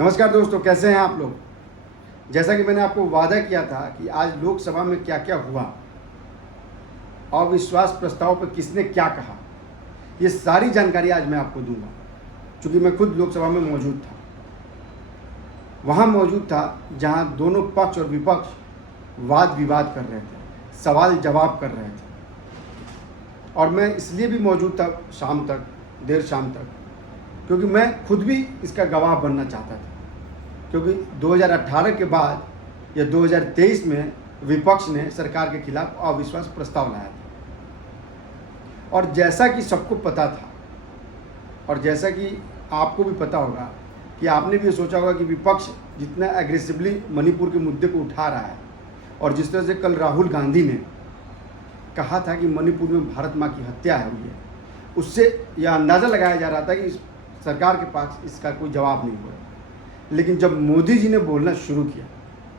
नमस्कार दोस्तों, कैसे हैं आप लोग। जैसा कि मैंने आपको वादा किया था कि आज लोकसभा में क्या क्या हुआ, अविश्वास प्रस्ताव पर किसने क्या कहा, ये सारी जानकारी आज मैं आपको दूंगा। चूँकि मैं खुद लोकसभा में मौजूद था, वहाँ मौजूद था जहाँ दोनों पक्ष और विपक्ष वाद विवाद कर रहे थे, सवाल जवाब कर रहे थे। और मैं इसलिए भी मौजूद था शाम तक, देर शाम तक, क्योंकि मैं खुद भी इसका गवाह बनना चाहता था। क्योंकि 2018 के बाद या 2023 में विपक्ष ने सरकार के खिलाफ अविश्वास प्रस्ताव लाया था। और जैसा कि सबको पता था, और जैसा कि आपको भी पता होगा कि आपने भी ये सोचा होगा कि विपक्ष जितना एग्रेसिवली मणिपुर के मुद्दे को उठा रहा है, और जिस तरह से कल राहुल गांधी ने कहा था कि मणिपुर में भारत माँ की हत्या हुई है, उससे यह अंदाज़ा लगाया जा रहा था कि सरकार के पास इसका कोई जवाब नहीं हुआ। लेकिन जब मोदी जी ने बोलना शुरू किया,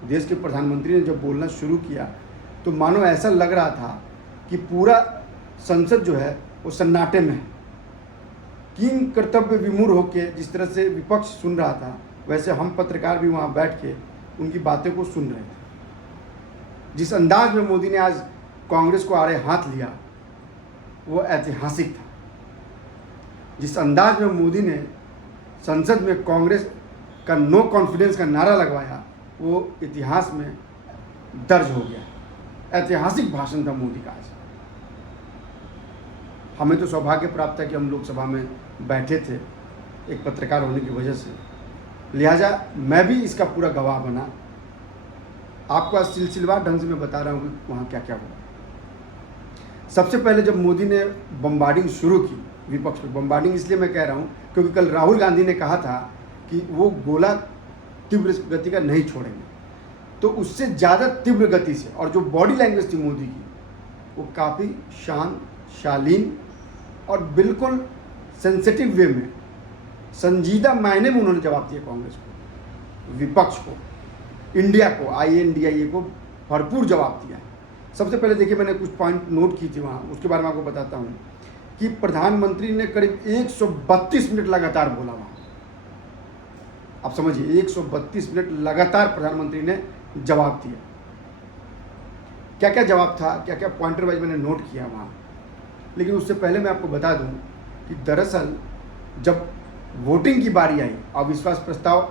देश के प्रधानमंत्री ने जब बोलना शुरू किया, तो मानो ऐसा लग रहा था कि पूरा संसद जो है वो सन्नाटे में है। किंग कर्तव्य विमूढ़ होकर जिस तरह से विपक्ष सुन रहा था, वैसे हम पत्रकार भी वहाँ बैठ के उनकी बातें को सुन रहे थे। जिस अंदाज में मोदी ने आज कांग्रेस को आड़े हाथ लिया, वो ऐतिहासिक था। जिस अंदाज में मोदी ने संसद में कांग्रेस का नो कॉन्फिडेंस का नारा लगवाया, वो इतिहास में दर्ज हो गया। ऐतिहासिक भाषण था मोदी का आज। हमें तो सौभाग्य प्राप्त है कि हम लोकसभा में बैठे थे एक पत्रकार होने की वजह से, लिहाजा मैं भी इसका पूरा गवाह बना। आपको आज सिलसिलेवार ढंग से मैं बता रहा हूँ कि वहाँ क्या क्या हुआ। सबसे पहले जब मोदी ने बम्बार्डिंग शुरू की विपक्ष पर, बम्बार्डिंग इसलिए मैं कह रहा हूँ क्योंकि कल राहुल गांधी ने कहा था कि वो गोला तीव्र गति का नहीं छोड़ेंगे, तो उससे ज़्यादा तीव्र गति से, और जो बॉडी लैंग्वेज थी मोदी की, वो काफ़ी शांत, शालीन और बिल्कुल सेंसिटिव वे में, संजीदा मायने में उन्होंने जवाब दिया कांग्रेस को, विपक्ष को, इंडिया को, INDIA को भरपूर जवाब दिया। सबसे पहले देखिए, मैंने कुछ पॉइंट नोट की थी वहाँ, उसके बारे में आपको बताता हूँ कि प्रधानमंत्री ने करीब 132 मिनट लगातार बोला वहाँ। आप समझिए, 132 मिनट लगातार प्रधानमंत्री ने जवाब दिया। क्या क्या जवाब था, क्या क्या पॉइंटर वाइज मैंने नोट किया वहाँ। लेकिन उससे पहले मैं आपको बता दूं कि दरअसल जब वोटिंग की बारी आई, अविश्वास प्रस्ताव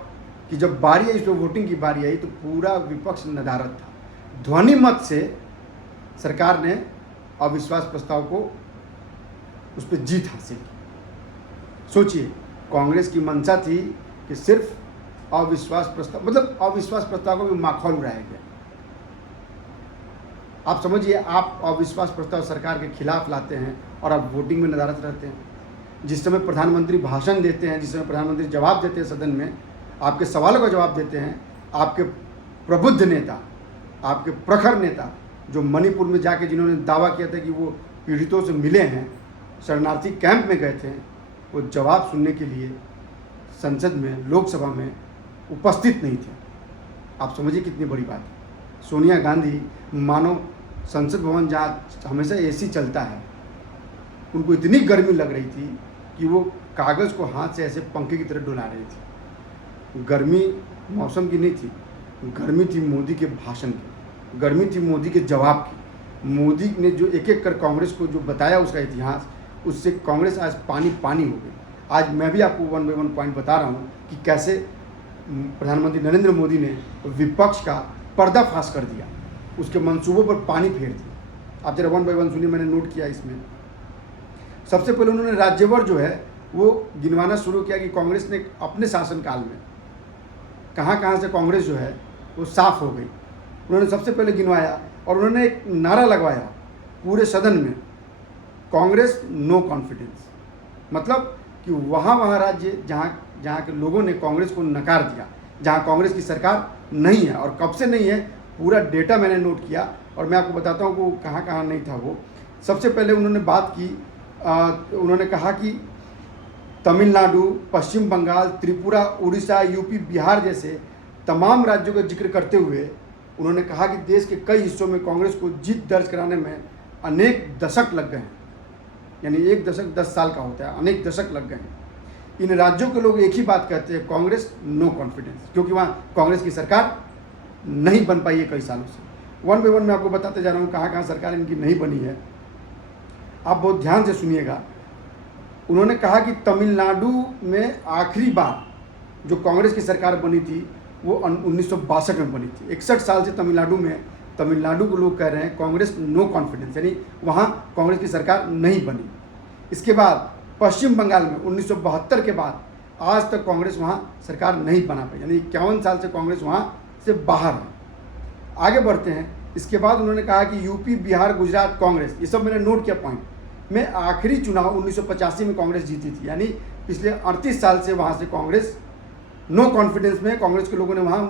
की जब बारी आई, इसमें वोटिंग की बारी आई, तो पूरा विपक्ष नदारद था। ध्वनि मत से सरकार ने अविश्वास प्रस्ताव को, उस पर जीत हासिल की। सोचिए, कांग्रेस की मंशा थी कि सिर्फ अविश्वास प्रस्ताव, मतलब अविश्वास प्रस्ताव को भी माखौल उड़ाया गया। आप समझिए, आप अविश्वास प्रस्ताव सरकार के खिलाफ लाते हैं और आप वोटिंग में नदारत रहते हैं। जिस समय प्रधानमंत्री भाषण देते हैं, जिस समय प्रधानमंत्री जवाब देते हैं सदन में, आपके सवालों का जवाब देते हैं, आपके प्रबुद्ध नेता, आपके प्रखर नेता, जो मणिपुर में जाके जिन्होंने दावा किया था कि वो पीड़ितों से मिले हैं, शरणार्थी कैंप में गए थे, वो जवाब सुनने के लिए संसद में, लोकसभा में उपस्थित नहीं थे। आप समझिए कितनी बड़ी बात है। सोनिया गांधी मानो संसद भवन जहाँ हमेशा AC चलता है, उनको इतनी गर्मी लग रही थी कि वो कागज़ को हाथ से ऐसे पंखे की तरह डुला रही थी। गर्मी मौसम की नहीं थी, गर्मी थी मोदी के भाषण की, गर्मी थी मोदी के जवाब की। मोदी ने जो एक एक कर कांग्रेस को जो बताया उसका इतिहास, उससे कांग्रेस आज पानी पानी हो गई। आज मैं भी आपको 1 by 1 पॉइंट बता रहा हूँ कि कैसे प्रधानमंत्री नरेंद्र मोदी ने विपक्ष का पर्दाफाश कर दिया, उसके मंसूबों पर पानी फेर दिया। आप जरा 1 by 1 सुनिए, मैंने नोट किया इसमें। सबसे पहले उन्होंने राज्यभर जो है वो गिनवाना शुरू किया कि कांग्रेस ने अपने शासनकाल में कहाँ कहाँ से कांग्रेस जो है वो साफ हो गई। उन्होंने सबसे पहले गिनवाया और उन्होंने एक नारा लगवाया पूरे सदन में, कांग्रेस नो कॉन्फिडेंस। मतलब कि वहाँ राज्य जहाँ के लोगों ने कांग्रेस को नकार दिया, जहाँ कांग्रेस की सरकार नहीं है, और कब से नहीं है, पूरा डेटा मैंने नोट किया और मैं आपको बताता हूँ कि वो कहाँ कहाँ नहीं था। वो सबसे पहले उन्होंने बात की, उन्होंने कहा कि तमिलनाडु, पश्चिम बंगाल, त्रिपुरा, उड़ीसा, यूपी, बिहार जैसे तमाम राज्यों का जिक्र करते हुए उन्होंने कहा कि देश के कई हिस्सों में कांग्रेस को जीत दर्ज कराने में अनेक दशक लग गए हैं। यानी एक दशक 10 साल का होता है, अनेक दशक लग गए हैं। इन राज्यों के लोग एक ही बात कहते हैं, कांग्रेस नो कॉन्फिडेंस, क्योंकि वहाँ कांग्रेस की सरकार नहीं बन पाई है कई सालों से। वन बाई वन मैं आपको बताते जा रहा हूँ कहाँ कहाँ सरकार इनकी नहीं बनी है। आप बहुत ध्यान से सुनिएगा। उन्होंने कहा कि तमिलनाडु में आखिरी बार जो कांग्रेस की सरकार बनी थी वो 1962 में बनी थी। 61 साल से तमिलनाडु को लोग कह रहे हैं कांग्रेस नो कॉन्फिडेंस, यानी वहाँ कांग्रेस की सरकार नहीं बनी। इसके बाद पश्चिम बंगाल में 1972 के बाद आज तक कांग्रेस वहाँ सरकार नहीं बना पाई, यानी 51 साल से कांग्रेस वहाँ से बाहर है। आगे बढ़ते हैं। इसके बाद उन्होंने कहा कि यूपी, बिहार, गुजरात कांग्रेस, ये सब मैंने नोट किया पॉइंट में, आखिरी चुनाव 1985 में कांग्रेस जीती थी, यानी पिछले 38 साल से वहाँ से कांग्रेस नो कॉन्फिडेंस में, कांग्रेस के लोगों ने वहाँ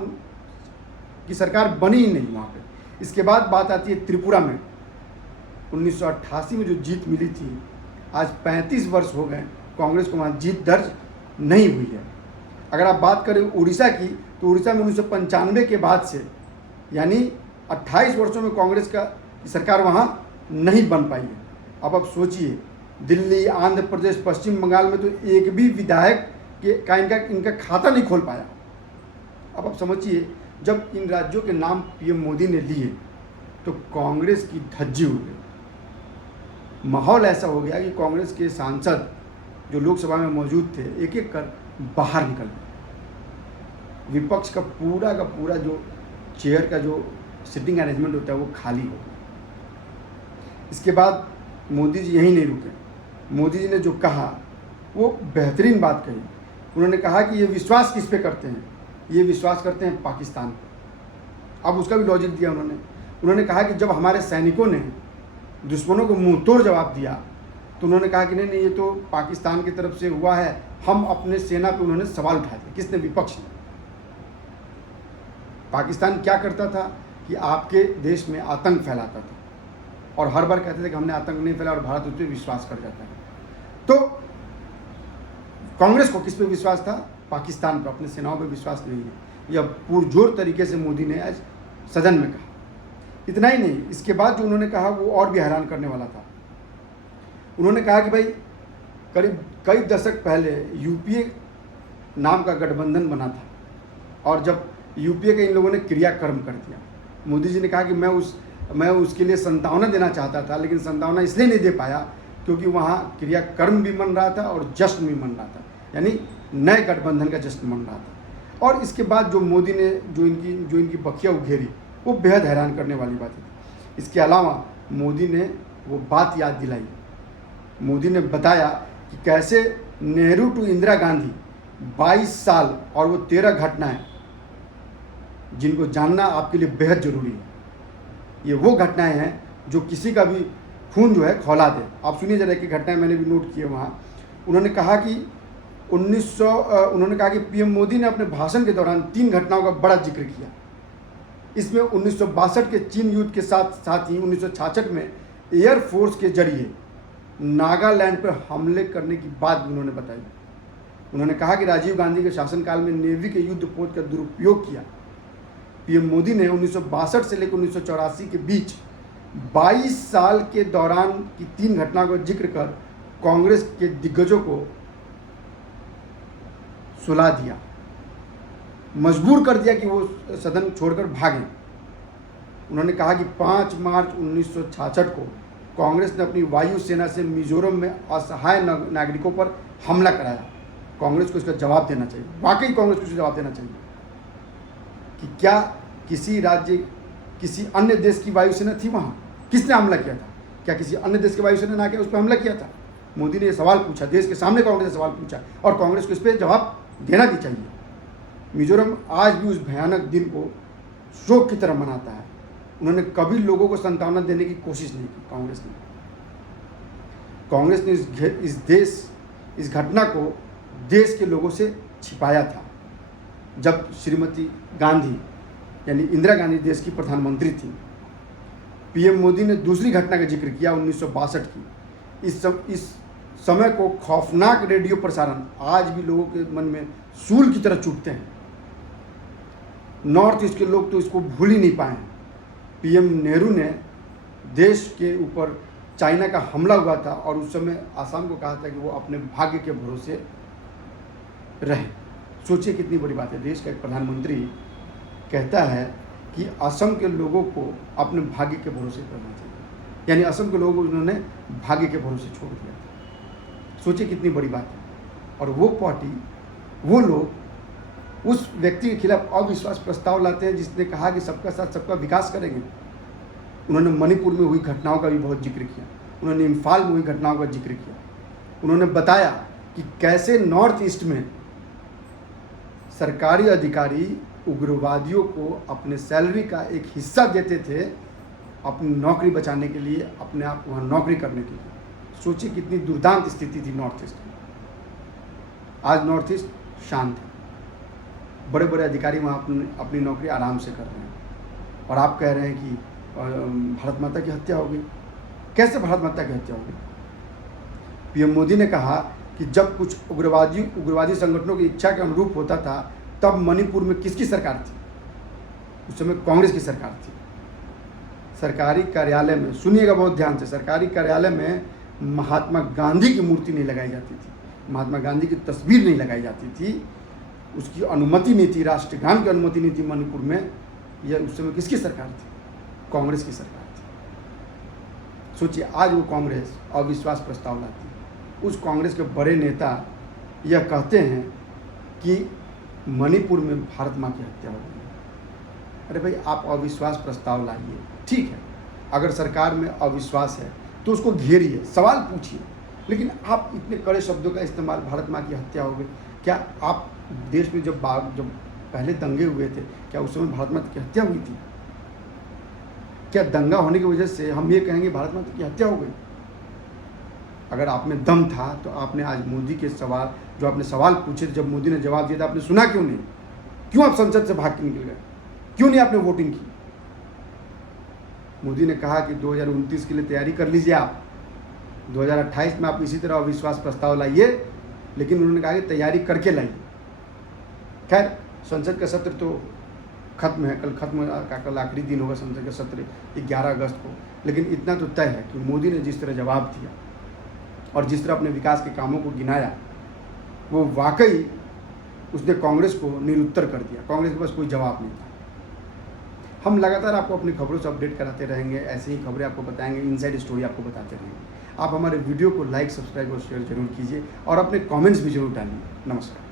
की सरकार बनी ही नहीं वहाँ पे। इसके बाद बात आती है त्रिपुरा में। 1988 में जो जीत मिली थी, आज 35 वर्ष हो गए कांग्रेस को वहाँ जीत दर्ज नहीं हुई है। अगर आप बात करें उड़ीसा की, तो उड़ीसा में 1995 के बाद से, यानी 28 वर्षों में कांग्रेस का सरकार वहाँ नहीं बन पाई है। अब आप सोचिए, दिल्ली, आंध्र प्रदेश, पश्चिम बंगाल में तो एक भी विधायक का इनका खाता नहीं खोल पाया। अब आप समझिए, जब इन राज्यों के नाम पीएम मोदी ने लिए तो कांग्रेस की धज्जी उड़ गई। माहौल ऐसा हो गया कि कांग्रेस के सांसद जो लोकसभा में मौजूद थे एक एक कर बाहर निकल गए। विपक्ष का पूरा जो चेयर का जो सिटिंग अरेंजमेंट होता है वो खाली हो गया। इसके बाद मोदी जी यहीं नहीं रुके। मोदी जी ने जो कहा वो बेहतरीन बात कही। उन्होंने कहा कि ये विश्वास किस पे करते हैं, ये विश्वास करते हैं पाकिस्तान पे। अब उसका भी लॉजिक दिया उन्होंने कहा कि जब हमारे सैनिकों ने दुश्मनों को मुंह तोड़ जवाब दिया तो उन्होंने कहा कि नहीं ये तो पाकिस्तान की तरफ से हुआ है, हम अपने सेना पे उन्होंने सवाल उठा दिया। किसने? विपक्ष ने। पाकिस्तान क्या करता था कि आपके देश में आतंक फैलाता था और हर बार कहते थे कि हमने आतंक नहीं फैलाया, और भारत उस पर विश्वास कर जाता है। तो कांग्रेस को किस पे विश्वास था? पाकिस्तान पर, अपने सेनाओं पे विश्वास नहीं है। यह पुरजोर तरीके से मोदी ने आज सदन में कहा। इतना ही नहीं, इसके बाद जो उन्होंने कहा वो और भी हैरान करने वाला था। उन्होंने कहा कि भाई करीब कई दशक पहले यूपीए नाम का गठबंधन बना था, और जब यूपीए के इन लोगों ने क्रियाकर्म कर दिया, मोदी जी ने कहा कि मैं उसके लिए संतावना देना चाहता था, लेकिन संतावना इसलिए नहीं दे पाया क्योंकि वहाँ क्रियाकर्म भी मन रहा था और जश्न भी मन रहा था, यानी नए गठबंधन का जश्न मन रहा था। और इसके बाद जो मोदी ने जो इनकी बखिया उघेरी वो बेहद हैरान करने वाली बात है। इसके अलावा मोदी ने वो बात याद दिलाई। मोदी ने बताया कि कैसे नेहरू टू इंदिरा गांधी 22 साल और वो 13 घटनाएं जिनको जानना आपके लिए बेहद ज़रूरी है। ये वो घटनाएं हैं जो किसी का भी खून जो है खौला दे। आप सुनिए जरा कि घटनाएं मैंने भी नोट किए वहाँ। उन्होंने कहा कि पीएम मोदी ने अपने भाषण के दौरान 3 घटनाओं का बड़ा जिक्र किया। इसमें 1962 के चीन युद्ध के साथ ही 1966 में एयरफोर्स के जरिए नागालैंड पर हमले करने की बात भी उन्होंने बताई। उन्होंने कहा कि राजीव गांधी के शासनकाल में नेवी के युद्ध पोत का दुरुपयोग किया। पीएम मोदी ने 1962 से लेकर 1984 के बीच 22 साल के दौरान की 3 घटनाओं का जिक्र कर कांग्रेस के दिग्गजों को सुला दिया, मजबूर कर दिया कि वो सदन छोड़कर भागें। उन्होंने कहा कि 5 मार्च 1966 को कांग्रेस ने अपनी वायुसेना से मिजोरम में असहाय नागरिकों पर हमला कराया। कांग्रेस को इसका जवाब देना चाहिए। वाकई कांग्रेस को इसका जवाब देना चाहिए कि क्या किसी राज्य, किसी अन्य देश की वायुसेना थी वहाँ? किसने हमला किया था? क्या किसी अन्य देश की वायुसेना ना के उस पर हमला किया था? मोदी ने ये सवाल पूछा, देश के सामने कांग्रेस ने सवाल पूछा, और कांग्रेस को इस पर जवाब देना भी चाहिए। मिजोरम आज भी उस भयानक दिन को शोक की तरह मनाता है। उन्होंने कभी लोगों को सांत्वना देने की कोशिश नहीं की। कांग्रेस ने इस घटना को देश के लोगों से छिपाया था। जब श्रीमती गांधी यानी इंदिरा गांधी देश की प्रधानमंत्री थी, पीएम मोदी ने दूसरी घटना का जिक्र किया 1962 की। इस समय को खौफनाक रेडियो प्रसारण आज भी लोगों के मन में सूल की तरह चुभते हैं। नॉर्थ ईस्ट के लोग तो इसको भूल ही नहीं पाए। पीएम नेहरू ने देश के ऊपर चाइना का हमला हुआ था और उस समय आसाम को कहा था कि वो अपने भाग्य के भरोसे रहे। सोचिए कितनी बड़ी बात है। देश का एक प्रधानमंत्री कहता है कि असम के लोगों को अपने भाग्य के भरोसे करना चाहिए, यानी असम के लोगों को उन्होंने भाग्य के भरोसे छोड़ दिया था। सोचिए कितनी बड़ी बात है। और वो पार्टी, वो लोग उस व्यक्ति के खिलाफ अविश्वास प्रस्ताव लाते हैं जिसने कहा कि सबका साथ सबका विकास करेंगे। उन्होंने मणिपुर में हुई घटनाओं का भी बहुत जिक्र किया, उन्होंने इम्फाल में हुई घटनाओं का जिक्र किया। उन्होंने बताया कि कैसे नॉर्थ ईस्ट में सरकारी अधिकारी उग्रवादियों को अपने सैलरी का एक हिस्सा देते थे अपनी नौकरी बचाने के लिए, अपने आप वहाँ नौकरी करने के लिए। सोचिए कितनी दुर्दांत स्थिति थी नॉर्थ ईस्ट में। आज नॉर्थ ईस्ट शांत है, बड़े बड़े अधिकारी वहाँ अपनी नौकरी आराम से कर रहे हैं। और आप कह रहे हैं कि भारत माता की हत्या हो गई। कैसे भारत माता की हत्या हो गई? पीएम मोदी ने कहा कि जब कुछ उग्रवादी संगठनों की इच्छा के अनुरूप होता था तब मणिपुर में किसकी सरकार थी? उस समय कांग्रेस की सरकार थी। सरकारी कार्यालय में, सुनिएगा बहुत ध्यान से, सरकारी कार्यालय में महात्मा गांधी की मूर्ति नहीं लगाई जाती थी, महात्मा गांधी की तस्वीर नहीं लगाई जाती थी, उसकी अनुमति नहीं थी, राष्ट्रगान की अनुमति नहीं थी मणिपुर में। यह उस समय किसकी सरकार थी? कांग्रेस की सरकार थी। सोचिए आज वो कांग्रेस अविश्वास प्रस्ताव लाती है। उस कांग्रेस के बड़े नेता यह कहते हैं कि मणिपुर में भारत माँ की हत्या हो गई। अरे भाई, आप अविश्वास प्रस्ताव लाइए, ठीक है, अगर सरकार में अविश्वास है तो उसको घेरिए, सवाल पूछिए, लेकिन आप इतने कड़े शब्दों का इस्तेमाल, भारत माँ की हत्या हो गई। क्या आप देश में जब पहले दंगे हुए थे, क्या उस समय भारत माता की हत्या हुई थी? क्या दंगा होने की वजह से हम ये कहेंगे भारत माता की हत्या हो गई? अगर आप में दम था तो आपने आज मोदी के सवाल, जो आपने सवाल पूछे, जब मोदी ने जवाब दिया था, आपने सुना क्यों नहीं? क्यों आप संसद से भाग के निकल गए? क्यों नहीं आपने वोटिंग की? मोदी ने कहा कि 2029 के लिए तैयारी कर लीजिए, आप 2028 में आप इसी तरह अविश्वास प्रस्ताव लाइए, लेकिन उन्होंने कहा कि तैयारी करके लाइए। खैर, संसद का सत्र तो खत्म है, कल आखिरी दिन होगा संसद का सत्र 11 अगस्त को। लेकिन इतना तो तय है कि मोदी ने जिस तरह जवाब दिया और जिस तरह अपने विकास के कामों को गिनाया, वो वाकई उसने कांग्रेस को निरुत्तर कर दिया। कांग्रेस के पास कोई जवाब नहीं था। हम लगातार आपको अपनी खबरों से अपडेट कराते रहेंगे, ऐसी ही खबरें आपको बताएंगे, इनसाइड स्टोरी आपको बताते रहेंगे। आप हमारे वीडियो को लाइक, सब्सक्राइब और शेयर जरूर कीजिए और अपने कमेंट्स भी जरूर डालिए। नमस्कार।